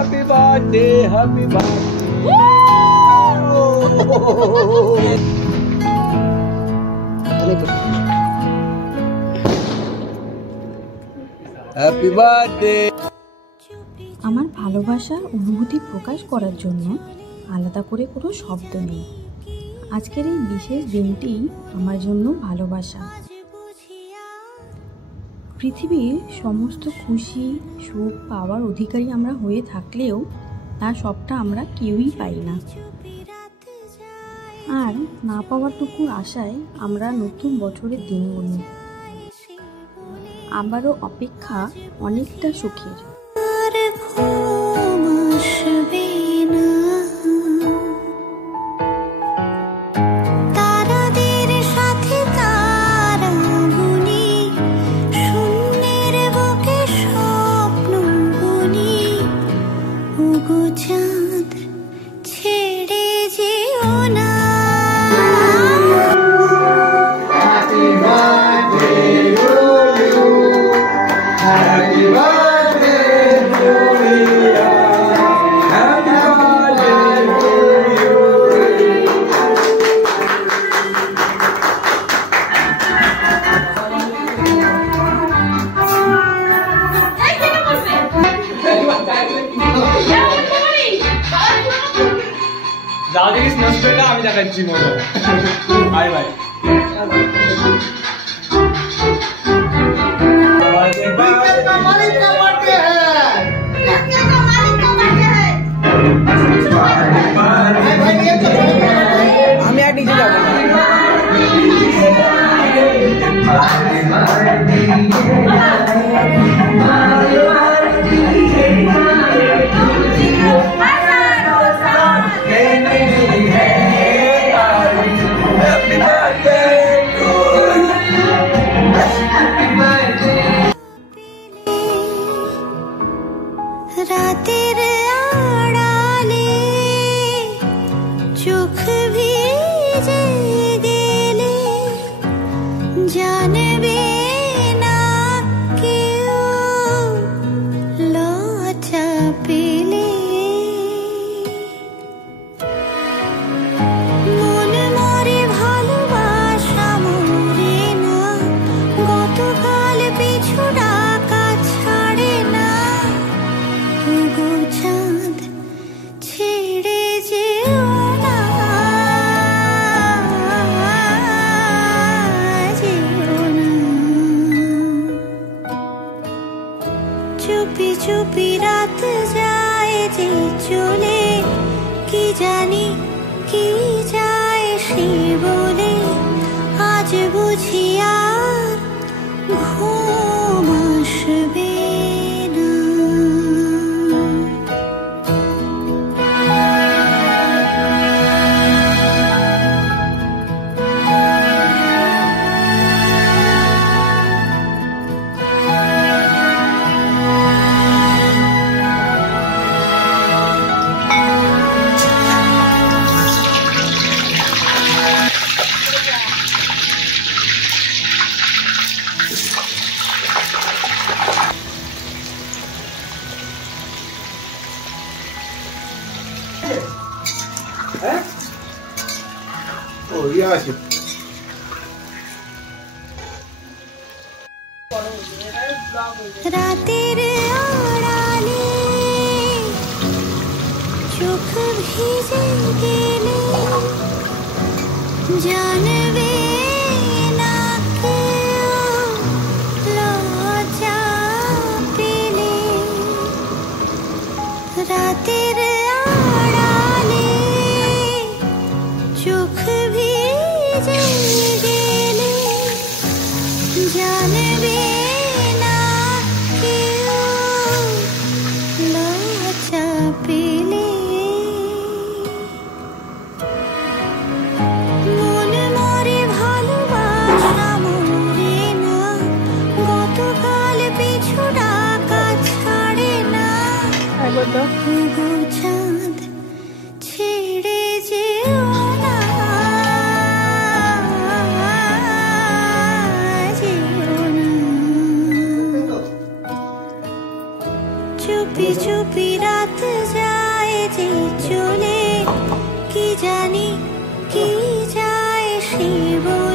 Happy birthday happy birthday happy birthday. আমার ভালোবাসার অনুভূতি প্রকাশ করার জন্য আলাদা করে কোনো শব্দ নেই। আজকের এই বিশেষ দিনটি আমার জন্য ভালোবাসা। পৃথিবীর সমস্ত খুশি সুখ পাওয়ার অধিকারী আমরা হয়ে থাকলেও তার সবটা আমরা কেউই পাই না। আর না পাওয়াটুকুর আশায় আমরা নতুন বছরের দিন গুনি। আবারও অপেক্ষা অনেকটা সুখের। দাদা জিনিস নষ্ট এটা আমি দেখাচ্ছি মজা। Bye bye. আমি আর নিচে যাবো রাতের আড়ালে চোখ ভিজে গেলে জানবে না কেউ লজ্জা পেলে মন মরে ভালোবাসা মরে না গতকাল পিছু ডাকা ছাড়ে না চাঁদ ছেড়ে যেও না চুপি চুপি রাত যায় যে চলে কি জানি কি যায় সে বলে আজ বুঝি আর ঘুম আসবে রাতের আড়ালে চোখ ভিজে গেলে জানবে না কেউ লজ্জা পেলে রাতের আড়ালে চোখ ভিজে গেলে জানবে না কেউ লজ্জা পেলে মন মরে ভালোবাসা মরে না গতকাল পিছু ডাকা ছাড়ে না চাঁদ ছেড়ে যেও না চুপি চুপি রাত রাত যায় যে চলে, কি জানি কি যায় সে বলে।